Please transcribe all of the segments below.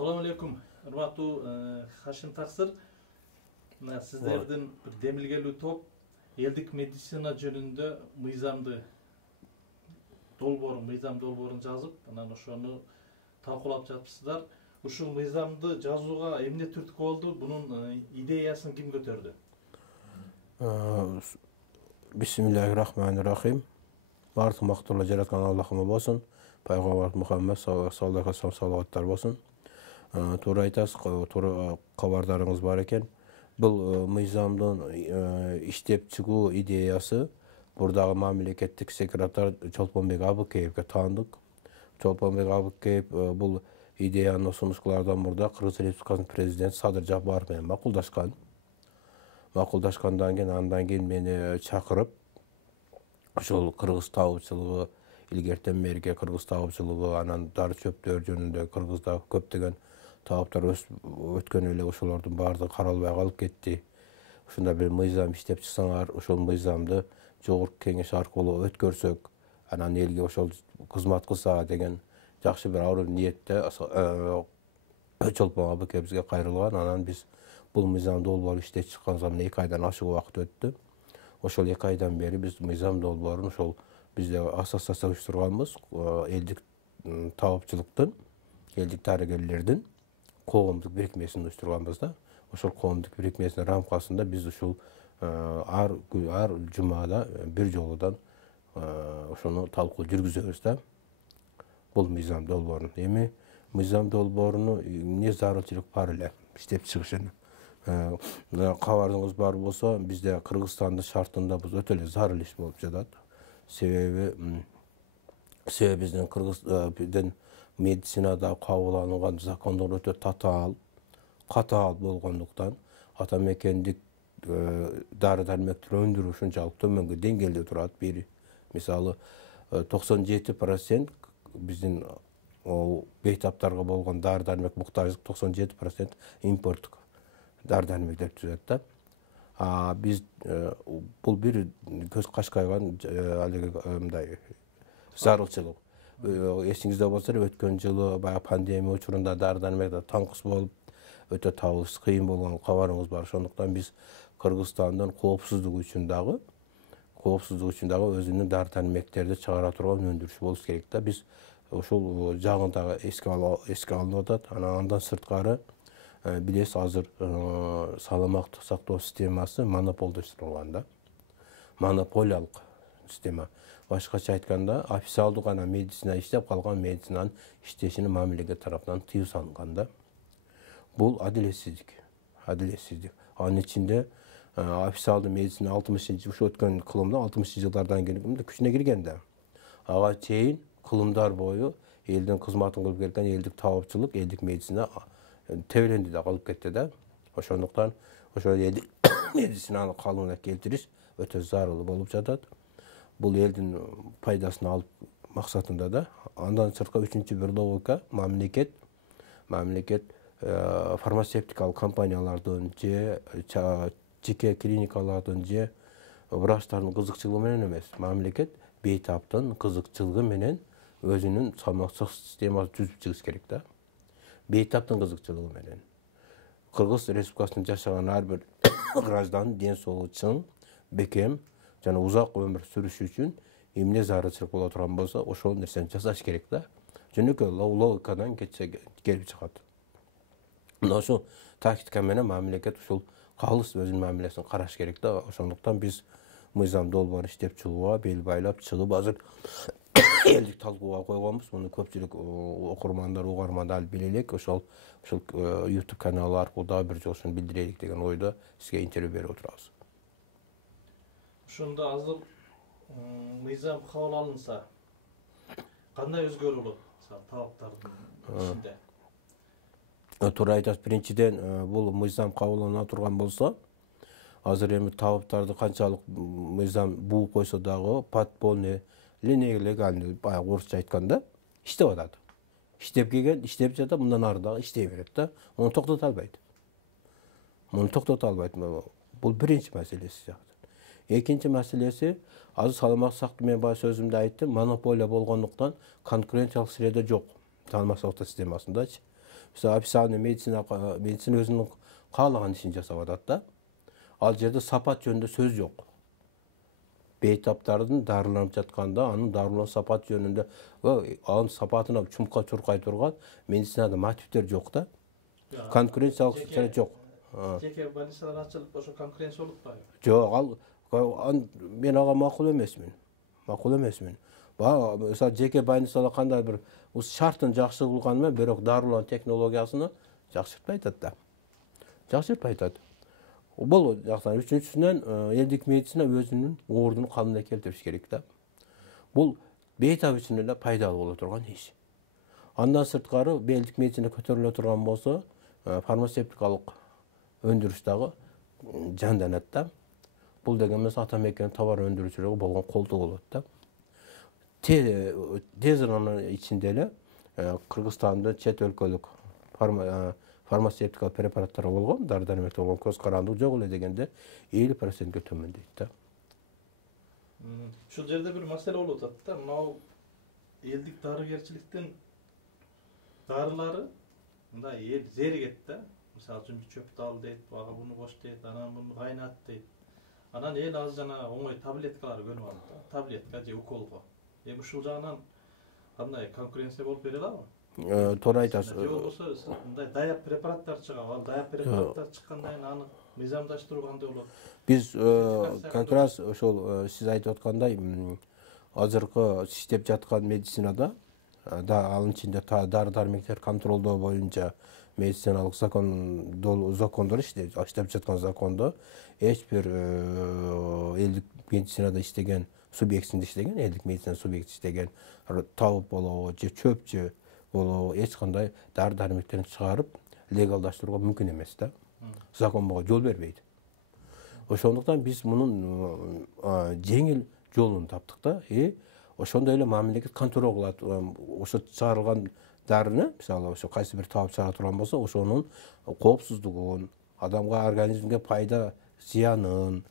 Assalamu alaikum. Urmаттуу Хашим Таксыр. Сиздердин бир демилгелүү топ элдик медицина жөнүндө мыйзам долбоорун жазып, анан ошону талкуулап жатыпсыздар. Ушул мыйзамды жазууга эмне түрткү болду? Бунун идеясын ким көтөрдү? Бисмиллахиррахманиррахим. Бардык мактуулар жараткан Аллахыма болсун. Пайгамбар Мухаммед саллаллаху алейхи ва салаваттар болсун. Туура айтасыз, туура кабардарыңыз бар экен. Бул мыйзамдын иштеп чыгуу идеясы бурдагы мамлекеттик секретарь Чолпонбек Абыкеевге таандык. Чолпонбек Абыкеев бул идеяны сунушкулардан мурда Кыргыз Республикасынын президенти Садыр Жапаров менен макулдашкан. Макулдашкандан кийин андан кийин мени чакырып, ошол кыргыз табычылыгы илгертен берки кыргыз табычылыгы, анан дары чөптөр жөнүндө Кыргызда көптөгөн таптар өткөн эле ошолордун баардыгы каралбай калып кетти. Ушундай бир мыйзам иштеп чыксаңар, ошол мыйзамды жогорку кеңеш аркылуу өткөрсөк, анан элге ошол кызмат кылса деген жакшы бир аруу ниетте Чолпон Абыкеев бизге кайрылган. Анан биз бул мыйзам долбоорун иштеп чыкканыбызга 2 айдан ашык убакыт өттү. Ошол 2 айдан бери биз мыйзам долбоорун ошол бизде ассоциация уюштурганбыз. Элдик табыпчылыктын, элдик дарыгерлердин коомдук бирикмесин уюштурганбыз да. Ошол коомдук бирикмесинин рамкасында биз ушул ар жумада бир жолудан ошону талкуу жүргүзөбүз да. Бул мыйзам долбоорун. Эми мыйзам долбоорун эмне зарылчылык бар эле иштеп чыгышына. Кабарыңыз бар болсо, бизде Кыргызстандын шартында бул өтө эле зарыл иш болуп жатат. Себеби биздин Кыргыздын медицинада кабыл алынган закондор өтө катаал болгондуктан атамекендик дары дармектер өндүрүү ушунчалык төмөнгө деңгээлде турат. Мисалы 97% биздин бейтаптарга болгон дары дармек муктаждык 97% импорттук дары дармектер түзөт да. Биз бул бир көз качкайган мындай зарылчылык. Эсиңизде болсо, өткөн жылы баягы пандемия учурунда дары дармектер таңкыс болуп өтө табылыш кыйын болгон кабарыңыз бар. Ошондуктан биз Кыргызстандын коопсуздугу үчүн дагы өзүнүн дары дармектерди чыгара турган өндүрүшү болуш керек да. Биз ошол жагын дагы эске алынып атат. Андан сырткары билесиз, азыр саламаттык сактоо системасы монополдоштурулган да. Монополиялык система. Башкача айтканда, официалдуу гана медицина иштеп, калган медицинанын иштешине мамлекет тараптан тыюу салынган да. Бул адилетсиздик. Анын ичинде официалдуу медицина 60-жылы өткөн кылымда 60-жылдардан кийин күчүнө кирген да. Ага чейин кылымдар бою элдин кызматын кылып келген элдик табыпчылык, элдик медицина тебеленди да калып кетти да. Ошондуктан ошол элдик медицинаны калыбына келтириш өтө зарыл болуп жатат. Бул элдин пайдасын алып максатында да. Андан сыртка үчүнчү бир логика мамлекет фармацевтикалык компаниялардын жеке клиникалардын врачтардын кызыкчылыгы менен эмес, мамлекет бейтаптын кызыкчылыгы менен өзүнүн саламаттык системасын түзүп чыгыш керек да. Бейтаптын кызыкчылыгы менен. Кыргыз Республикасында жашаган ар бир гражданын ден соолугу чың, бекем жана узак өмүр сүрүшү үчүн эмне зарылчылык боло турган болсо, ошол нерсени жасаш керек да. Жөнөкөй логикадан келип чыгат. Мына ошол тактика менен мамлекет ушул калыс өзүнүн мамилесин караш керек да. Ошондуктан биз мыйзам долбоорун иштеп чыгууга бел байлап чыгып, азыр элдик талкууга койгонбуз. Муну көпчүлүк окурмандар, угармандар биле элек. Ошол YouTube каналы аркылуу дагы бир жолу ушуну билдирелик деген ойдо сизге интервью берип отурабыз. Ошондо азыр мыйзам кабыл алынса, кандай өзгөрүү болот талаптардын ичинде? Туура айтасыз. Биринчиден, бул мыйзам кабылдана турган болсо, азыр эми табыптарды канчалык мыйзам бууп койсо дагы подпольный или нелегальный, баягы орусча айтканда, иштеп атат. Иштеп келген, иштеп жатат, мындан ары дагы иштей берет да. Муну токтото албайт. Бул биринчи маселеси. Экинчи маселеси, азыр саламаттык сактоо менен баа сөзүмдө айттым, монополия болгондуктан конкуренциялык среда жок. tanımak sağlık sistemасында. Mesela hapishane meditsina өзінің қалаған ишин жасап атат да. Ал жерде сапат жөнүндө сөз жок. Бейтаптардын дарыланып жатканда анын дарылоо сапат жөнүндө анын сапатына чумкка чуркай турган медицинада мотивдер жок да. Конкуренциялык чара жок. Жеке больницалар ачылып ошо конкуренция болуп атпайбы? Жок, ал мен ага макул эмесмин. Mesela жеке больницалар кандай бир шартын жакшы кылганы менен бирок дарылоо технологиясыны жакшыртпай атат да. Жакшыртпай атат. Бул жактан үчүнчүсүнөн элдик медицина өзүнүн ордун калыбына келтириш керек да. Бул бейтап үчүн эле пайдалуу боло турган иш. Андан сырткары элдик медицина көтөрүлө турган болсо, фармацевтикалык өндүрүш дагы жанданат да. Бул деген эмес ата мекенин товар өндүрүүчүлөргө болгон колдоо болот да. Тез аранын ичинде эле Кыргызстанда чет өлкөлүк фармацевтикалык препараттар болгон, дары-дармек болгон көз карандык жок эле дегенде 50%ге төмөндөйт да. Ушул жерде бир маселе болуп атат да. Мынау элдик дарыгерчиликтин дарылары мындай эл зеригет да. Мисалы үчүн чөптү ал дейт, ага буну кош дейт, анан буну кайнат дейт. Анан эл азыр жана оңой таблеткалар көнүп алат да. Таблетка же уколго. Ушул жагынан кандай конкуренция болуп бере алабы? Туура айтасыз. Же болбосо мындай даяр препараттар чыгат. Ал даяр препараттар чыккандан кийин аны мыйзамдаштыруу кандай болот? Биз как раз ошол сиз айтып аткандай азыркы иштеп жаткан медицинада анын ичинде дары-дармектер контролдоо боюнча медициналык закондор иштеп жаткан закондо эч бир элдик медицинада иштеген субъектисинде иштеген, элдик медицина субъекти иштеген табып болобу же чөпчү болобу эч кандай дары-дармектерин чыгарып легалдаштырууга мүмкүн эмес да. Закон буга жол бербейт. Ошондуктан биз мунун жеңил жолун таптык да. Ошондой эле мамлекет контрол кылат. Ошо чыгарылган дарыны, мисалы ошо кайсы бир таап чыгара турган болсо, ошонун коопсуздугун, адамга организмге пайда зыянын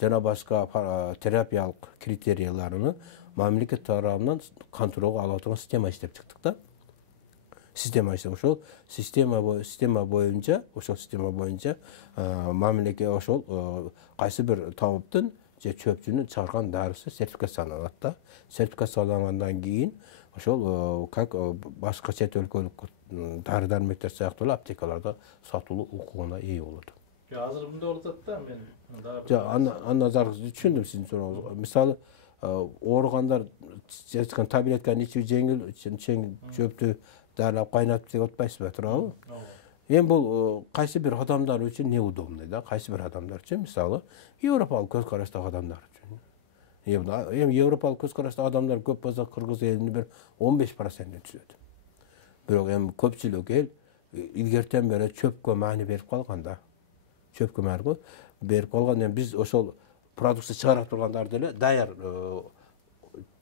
жана башка терапиялык критерияларын мамлекет тарабынан контролго ала турган система иштеп чыктык да. Ошол система боюнча мамлекет ошол кайсы бир табыптын же чөпчүнүн чыгарган дарысы сертификацияланат да. Сертификациялангандан кийин ошол как башка чет өлкөлүк дары-дармектер сыяктуу эле аптекаларда сатылуу укугуна ээ болот. Азыр мындай болуп атат да, мен андан назар түшүндүм сиздин сурооңузду. Мисалы ооругандар таблетканы ичүү жеңил, чөптү дарылап кайнатып деп атпайсызбы, туурабы? Эми бул кайсы бир адамдар үчүн неудобный да, кайсы бир адамдар үчүн, мисалы, Европалык көз караштагы адамдар үчүн. Эми Европалык көз караштагы адамдар көп болсо Кыргыз элинин бир 15% түзөт. Бирок эми көпчүлүк эл илгертен бери чөпкө маани берип калган да. Чөпкө маани берип калган. Эми биз ошол продукция чыгара тургандарды эле даяр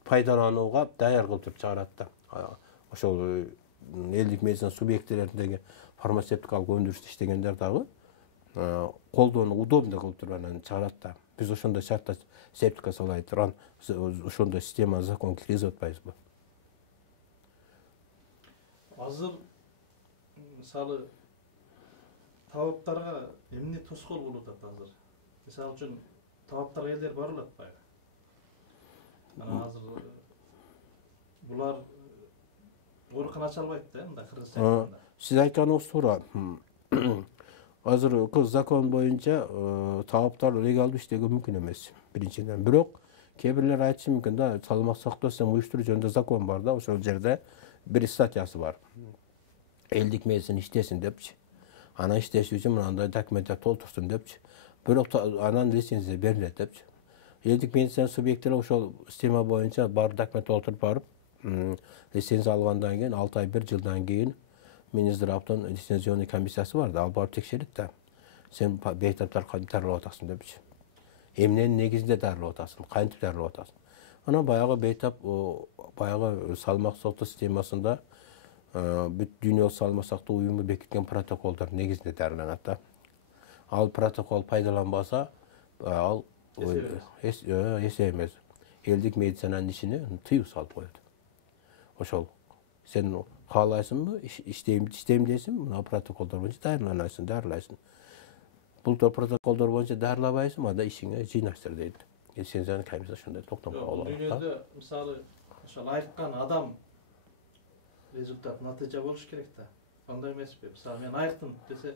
пайдаланууга даяр кылып чыгарат да. Ошол элдик медицина субъектилериндеги фармацевтикалык өндүрүштө иштегендер дагы колдоону удобный кылып туруп анан чыгарат да. Биз ошондой шартта сертификациялай турган ошондой система закон киргизип атпайбызбы? Азыр мисалы табаптарга эмне тоскоол болуп атат азыр? Мисалы үчүн табаптарга элдер барып атпайбы? Анан азыр булар оорукана ача албайт да, мындай Кыргызстанда. Сиз айтканыңыз туура. Азыр закон боюнча табаптар легалдуу иштөөгө мүмкүн эмес. Биринчиден, бирок кээ бирлер айтышы мүмкүн да, саламат сактоо системасын уюштуруу жөнүндө закон бар да, ошол жерде бир статьясы бар. Элдик медицина иштесин депчи. Анан иштеш үчүн мындай документтер толтурсун депчи. Бирок анан лицензия берилет депчи. Элдик медицина субъектилер ошол система боюнча бар документ толтуруп барып, лицензия алгандан кийин 6 ай 1 жылдан кийин Минздравдын лицензионный комиссиясы бар да, ал барып текшерет да. Сен бейтаптар кантип дарылап атасың депчи. Эмненин негизинде дарылап атасың, кантип дарылап атасың. Анан баягы бейтап баягы салмак сактоо системасында бүт дүйнөлүк салмак сактоо уюму бекиткен протоколдор негизинде дарыланат да. Ал протокол пайдаланбаса, ал эсе эмес. Элдик медицинанын ишине тыюу салып коет. Ошол сен Kalaysınmı? İsteyim deysin, buna protokollar boyunca dayarlanaysın, dayarlaysın. Bul protokollar boyunca dayarlabaysın, anda işine jinaştır deydi. Sen zaten kaymasa şunda toktama Bu olarak. dünyada misalı şol ayıkkan adam rezultat natija boluş kerek da. Onday emaspi. Misal men ayıktım dese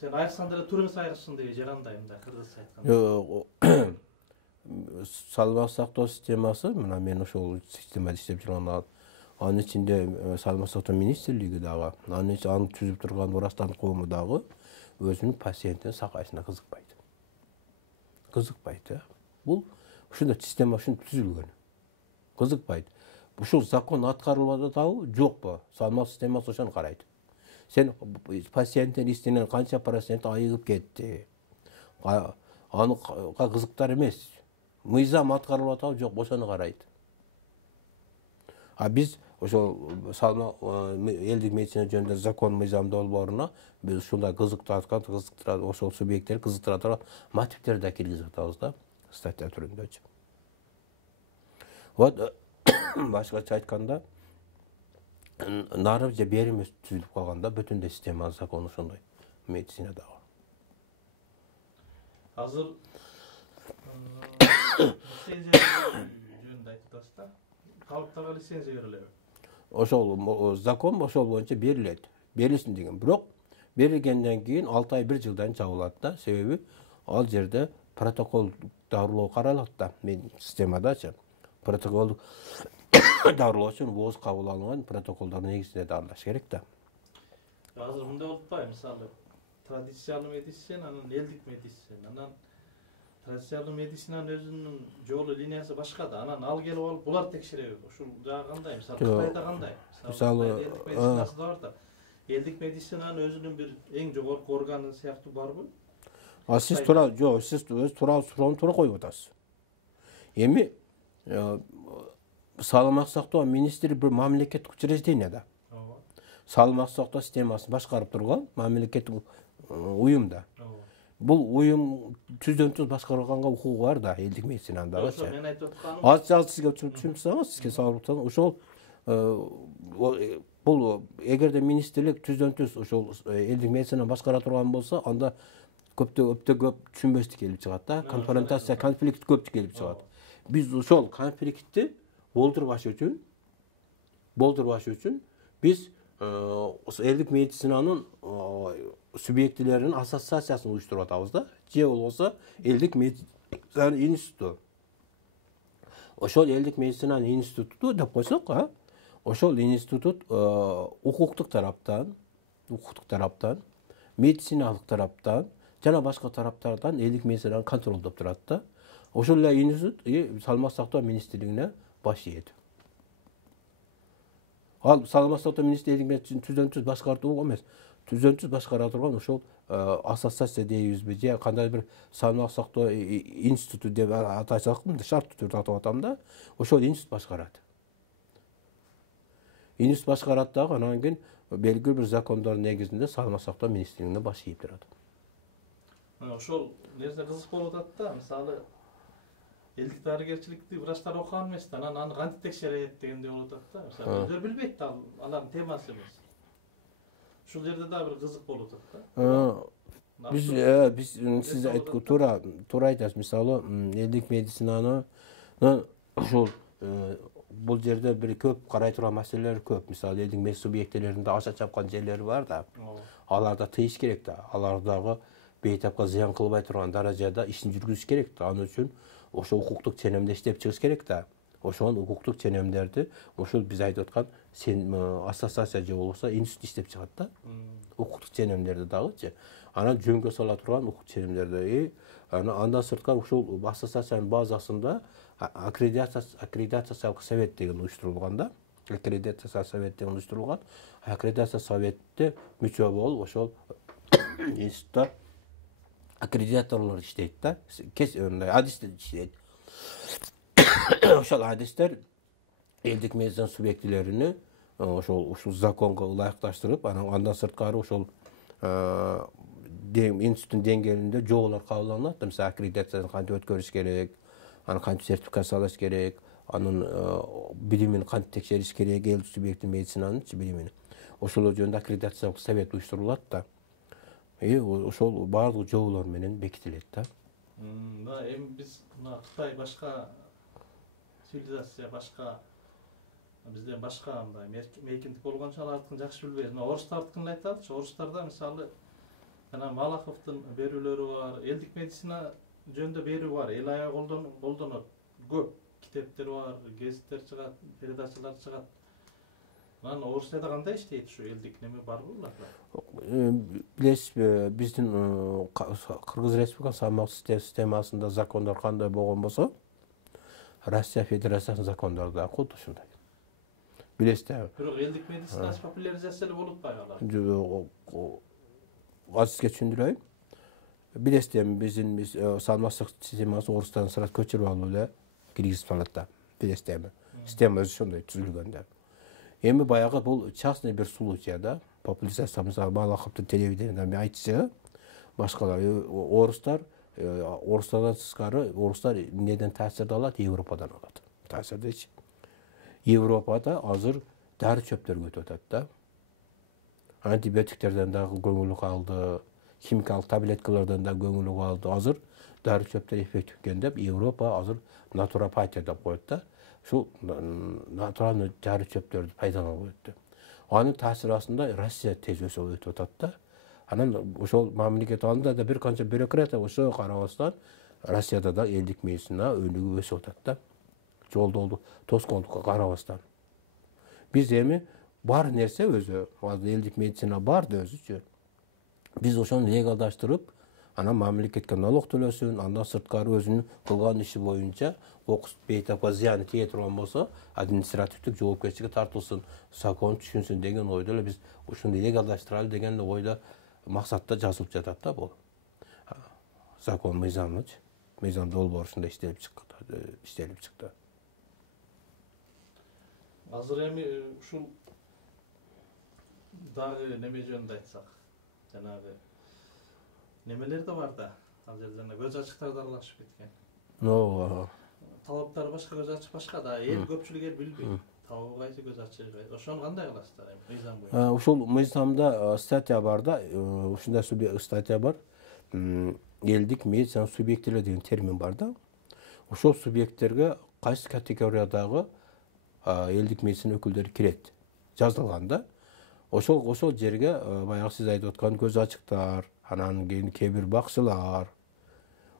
sen ayıksan da turun sayırsın diye jarandayım da kırgızca aytkanda. Yok, salmak saktoo sisteması, mına men ошол системада иштеп жүргөн анын ичинде салмак сактоо министрлиги дагы, анын аны түзүп турган Урастан коому дагы өзүнүн пациентин сакайышына кызыкпайт. Кызыкпайт. Бул ушундай система ушинтип түзүлгөн. Кызыкпайт. Ушул закон аткарылып атабы, жокпу? Салмак системасы ошону карайт. Sen pasientin istenen kança процент айыгып кетти. Аны кызыктар эмес. Мыйзам аткарылып атабы, жок, ошону карайт. А биз ошол салмак элдик медицина жөнүндө закон мыйзам долбооруна биз ушундай кызыктырат ошол субъекттер кызыктыра турган мотивтерди да киргизип атабыз да, статья түрүндөчү. Вот башкача айтканда нарып же берим түзүлүп калганда бүтүндөй система закон ошондой медицинадагы. Азыр лицензия жөнүндө айтып атасыздар. Калыптарга лицензия берилеби? Ошол закон ошол боюнча берилет. Берилсин деген. Бирок берилгенден кийин 6 ай 1 жылдан жабылат да. Себеби ал жерде протокол дарылоо каралат да. Мен системадачы. Протокол дарылоо үчүн ооз кабыл алынган протоколдордун негизинде дарылаш керек да. Азыр мындай болуп атпайбы? Мисалы традициялык медицина, анан элдик медицина, анан традициялык медицинанын өзүнүн жолу линиясы башка да. Анан ал келип алып булар текшереби? Ушул жагы кандай? Мисалы Кытайда кандай? Мисалы элдик медицинасы да бар да. Элдик медицинанын өзүнүн бир эң жогорку органы сыяктуу барбы? Сиз тура, жок, сиз өз суроону туура коюп атасыз. Эми саламак сактоо министри бир мамлекеттик учреждение да. Саламак сактоо системасын башкарып турган мамлекеттик уюм да. Бул уюм түздөн түз башкарганга укугу бар да, элдик медицинанын дагы. Ошо мен айтып атканым. Азыр сизге түшүнсөңүз, сизге салып ошол бул эгерде министрлик түздөн түз ошол элдик медицинаны башкара турган болсо, анда өптө көп түшүнбөстүк келип чыгат да. Конфронтация, конфликт көп келип чыгат. Биз ошол конфликтти болдурбаш үчүн биз элдик медицинанын субъектилеринин ассоциациясын уюштуруп атабыз да. Же болбосо элдик медицинанын институту. Ошол элдик медицинанын институту деп койсок, ошол институт укуктук тараптан, медициналык тараптан жана башка тараптардан элдик медицинаны контролдоп турат да. Ошол эле институт саламак сактоо министрлигине баш ийет. Ал саламак сактоо министрлиги медицинаны түздөн түз башкартуу эмес. Түздөн түз башкара турган ошол ассоциация дейбизби же кандай бир саламак сактоо институту деп атасакмы, шарттуу түрдө атап атам да. Ошол институт башкарат. Институт башкарат дагы, анан кийин белгилүү бир закондордун негизинде саламак сактоо министрлигине баш ийип турат. Ошол нерсе кызык болуп атат да. Мисалы элдик дарыгерчиликти врачтар окуган эмес да, анан аны кантип текшерет дегендей болуп атат да. Мисалы өздөрү билбейт да, алардын темасы эмес. Ушул жерде да бир кызык болуп атат да. Биз сиз туура айтасыз. Мисалы элдик медицинаны ошол бул жерде бир көп карай турган маселелер көп. Мисалы элдик медицина субъектилеринде аша чапкан жерлери бар да. Аларда тыйыш керек да. Алардагы бейтапка зыян кылбай турган даражада ишин жүргүзүш керек да. Анын үчүн ошол укуктук ченемде иштеп чыгыш керек да. Ошол укуктук ченемдерди ошол биз айтып аткан ассоциация же болбосо институт иштеп чыгат да. Укуктук ченемдерди дагычы. Анан жөнгө сала турган укук ченемдерди. Андан сырткары ушул ассоциациянын базасында аккредитациялык совет деген уюштурулган да. Аккредитация совет деген уюштурулган. Аккредитация советте мүчө болуп ошол институтта аккредитаторлор иштейт да. Адистер иштейт. Ошол адистер элдик медицина субъектилерини ошол законго ылайыкташтырып, андан сырткары ошол институттун деңгээлинде жоболор кабыл алынат. Мисалы аккредитацияны кантип өткөрүш керек, аны кантип сертификациялаш керек, anın bilimini kантип tekşeriş керек ел субъекти медицинанын bilimini. Ошол жөнүндө аккредитациялык совет уюштурулат да. Ошол баардык жоболор менен бекитилет да. Мына эми биз мына Кытай башка цивилизация башка бизден башка мындай мейкиндик болгончо алардыкын жакшы билбейбиз. Мына орустардыкын айталычы. Орустарда мисалы жана Малаховдун берүүлөрү бар, элдик медицина жөнүндө берүү бар. Эл аяга колдонот. Көп китептер бар, гезиттер чыгат, передачалар чыгат. Мына Орусияда кандай иштейт ушу элдик неме барбы булар? Билесизби, биздин Кыргыз Республикасы салмак системасында закондор кандай болгон болсо, Россия Федерациясынын закондору да кудуру ушундай. Билесизби? Бирок элдик медицинасы популяризация эле болуп атпайбы? Азизге түшүндүрөйүн. Билесизби, биздин салмак системасы орустан сырат көчүрүп алып эле киргизип салат да. Билесизби? Система өзү ошондой түзүлгөн да. Эми баягы бул частный бир случай да. Популяризация мисалы Малаховдун телевидениедан айтчы, башкалар орустардан сырткары орустар эмнеден таасирди алат? Европадан алат. Таасирдечи. Европада азыр дары чөптөр өтүп атат да. Антибиотиктерден дагы көңүлү калды, химикалык таблеткалардан да көңүлү калды. Азыр дары чөптөр эффективкен деп Европа азыр натуропатия деп коет да. Ушул натуралдуу дары чөптөрдү пайдаланып өттү. Анын таасири астында Россия тез өсүп өтүп атат да. Анан ошол мамлекет алдында да бир канча бюрократия ошого карабастан Россияда да элдик медицина өнүгүп өсүп атат да. Жолдолду тоскоолдукка карабастан. Биз эми бар нерсе өзү, элдик медицина бар да өзүчү. Биз ошону легалдаштырып, анан мамлекетке налог төлөсүн, андан сырткары өзүнүн кылган иши боюнча окус бейтапка зыяны тие турган болсо, административдик жоопкерчиликке тартылсын, закон түшүнсүн деген ойдо эле биз ушуну легалдаштыралы деген ойдо максатта жазылып жатат да бул. Закон мыйзамычы, мыйзам долбоорусунда иштелип чыкты. Азыр эми ушул дагы неме жөнүндө айтсак, жанагы немелер да бар да. Азыр жана көз ачыктар да аралашып кеткен. Талаптары башка, көз ачык башка да. Эл көпчүлүк эл билбейт. Табы кайсы көз ачык, ошону кандай кыласыздар эми мыйзам боюнча? Ушул мыйзамда статья бар да, ушундай статья бар. Элдик медицина субъектилер деген термин бар да. Ошол субъекттерге кайсы категориядагы элдик медицина өкүлдөрү кирет жазылган да. Ошол жерге баягы сиз айтып аткан көз ачыктар, анан кийин кээ бир бакчылар,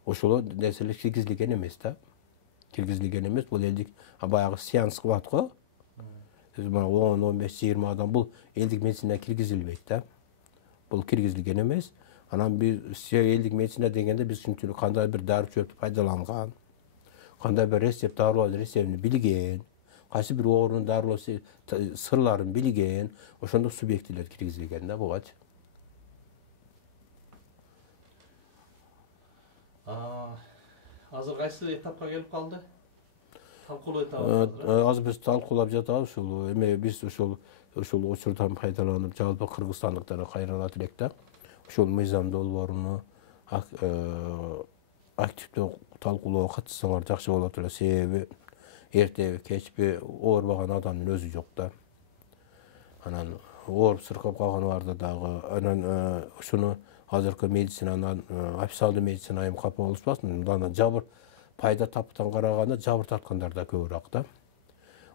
ошол нерселер киргизилген эмес да. Киргизилген эмес, бул элдик баягы сеанс кылат го. 10-15-20 адам бул элдик медицина киргизилбейт да. Бул киргизилген эмес. Анан биз элдик медицина дегенде биз үчүн кандай бир дары чөптү пайдаланган, кандай бир рецепт дарылоо рецептин билген, кайсы бир оорунун дарылоо сырларын билген, ошондой субъектилер киргизилген да бугачы. Азыр кайсы этапка келип калды? Талкуулоо этабы. Азыр биз талкуулап жатабыз ушул. Эми биз ушул учурдан пайдаланып жалпы кыргызстандыктарга кайрылат элек да. Ушул мыйзам долбооруну активдүү талкуулоого катышсаңар жакшы болот эле. Себеби эртеби кечпи оорубаган адамдын өзү жок да. Анан ооруп сыркап калганы барда дагы анан ушуну азыркы медицинанын официалдуу медицина эми капа болушпасын, мындан жабыр пайда таптан караганда жабыр тарткандар да көбүрөөк да.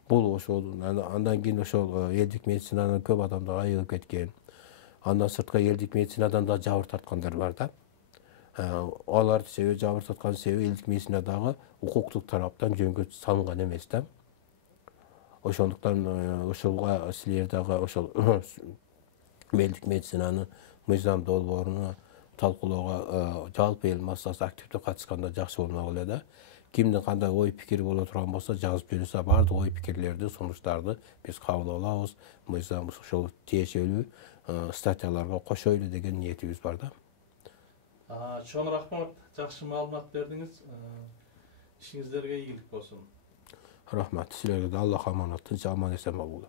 Бул ошол андан кийин ошол элдик медицинадан көп адамдар айыгып кеткен. Андан сырткы элдик медицинадан да жабыр тарткандар бар да. Алар себеби жабыр тарткан себеби элдик медицинадагы укуктук тараптан жөнгө салынган эмес да. Ошондуктан ошолго силер дагы ошол элдик медицинанын мыйзам долбооруну талкуулоого жалпы эл массасы активдүү катышканда жакшы болмок эле да. Кимдин кандай ой пикири боло турган болсо жазып жөнөсө баардык ой пикирлерди, сунуштарды биз кабыл алабыз. Мыйзам ошол тиешелүү статьяларга кошойлу деген ниетибиз бар да. Чоң рахмат, жакшы маалымат бердиңиз. Ишиңиздерге ийгилик болсун. Рахмат. Силерге да Аллах аманат, тынч аман эсен болгула.